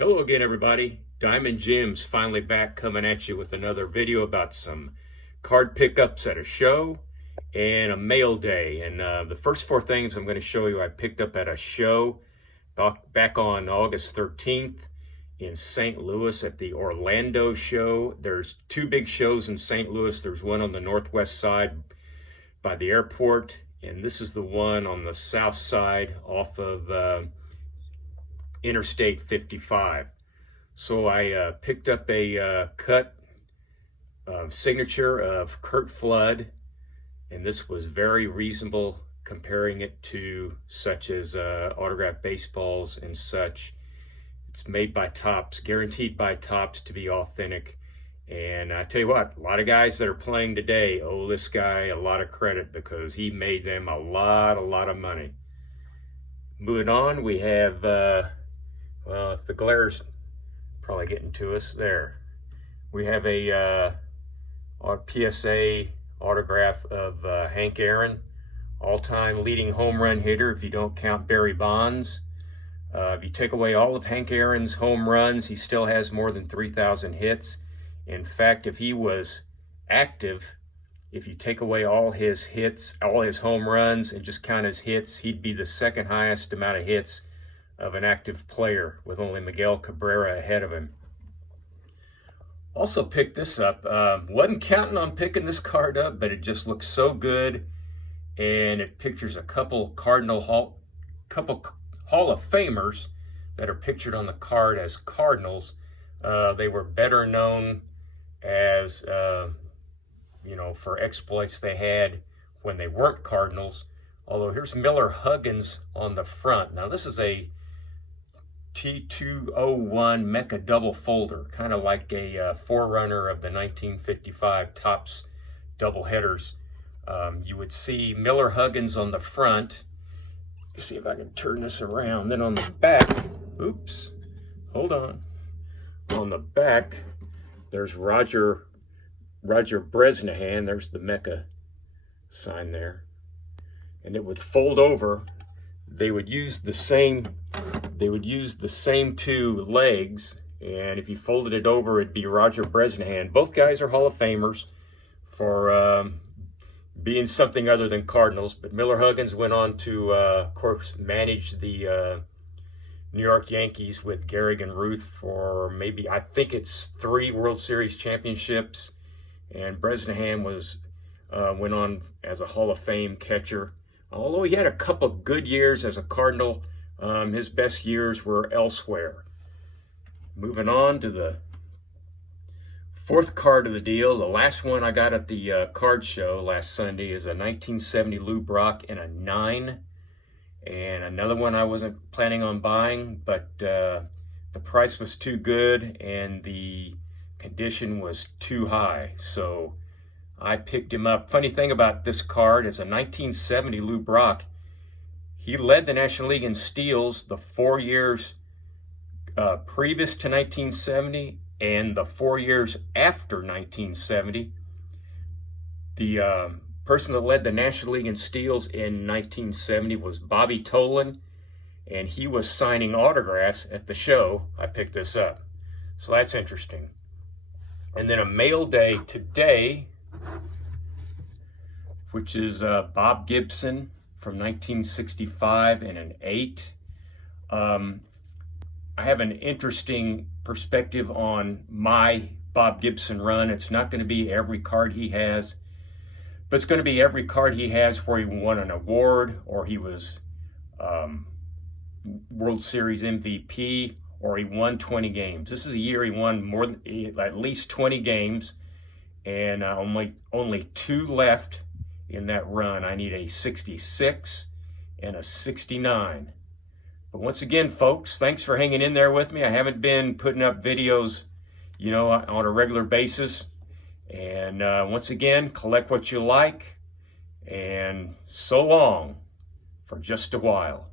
Hello again, everybody. Diamond Jim's finally back, coming at you with another video about some card pickups at a show and a mail day. And the first four things I'm going to show you I picked up at a show back on August 13th in St. Louis at the Orlando show. There's two big shows in St. Louis. There's one on the northwest side by the airport, and this is the one on the south side off of Interstate 55. So I picked up a cut signature of Curt Flood, and this was very reasonable comparing it to such as autographed baseballs and such. It's made by Topps, guaranteed by Topps to be authentic. And I tell you what, a lot of guys that are playing today owe this guy a lot of credit because he made them a lot of money. Moving on, we have well, if the glare's probably getting to us there, we have a PSA autograph of Hank Aaron, all-time leading home run hitter if you don't count Barry Bonds. If you take away all of Hank Aaron's home runs, he still has more than 3,000 hits. In fact, if he was active, if you take away all his hits, all his home runs, and just count his hits, he'd be the second highest amount of hits of an active player, with only Miguel Cabrera ahead of him. Also picked this up. Wasn't counting on picking this card up, but it just looks so good, and it pictures a couple Hall of Famers that are pictured on the card as Cardinals. They were better known as, for exploits they had when they weren't Cardinals. Although here's Miller Huggins on the front. Now this is a T201 Mecha double folder, kind of like a forerunner of the 1955 Topps double headers. You would see Miller Huggins on the front. Let's see if I can turn this around. Then on the back, oops, hold on. On the back, there's Roger Bresnahan. There's the Mecha sign there. And it would fold over. They would use the same two legs, and if you folded it over, it'd be Roger Bresnahan. Both guys are Hall of Famers for being something other than Cardinals, but Miller Huggins went on to, of course, manage the New York Yankees with Gehrig and Ruth for maybe, I think it's 3 World Series championships, and Bresnahan went on as a Hall of Fame catcher. Although he had a couple good years as a Cardinal, his best years were elsewhere. Moving on to the fourth card of the deal, the last one I got at the card show last Sunday is a 1970 Lou Brock in a 9. And another one I wasn't planning on buying, but the price was too good and the condition was too high, so I picked him up. Funny thing about this card, it's a 1970 Lou Brock. He led the National League in steals the 4 years previous to 1970 and the 4 years after 1970. The person that led the National League in steals in 1970 was Bobby Tolan, and he was signing autographs at the show. I picked this up, so that's interesting. And then a mail day today, which is Bob Gibson from 1965 in an 8. I have an interesting perspective on my Bob Gibson run. It's not going to be every card he has, but it's going to be every card he has where he won an award, or he was World Series MVP, or he won 20 games. This is a year he won at least 20 games, and only 2 left in that run. I need a 66 and a 69. But once again, folks, thanks for hanging in there with me. I haven't been putting up videos, on a regular basis. And once again, collect what you like, and so long for just a while.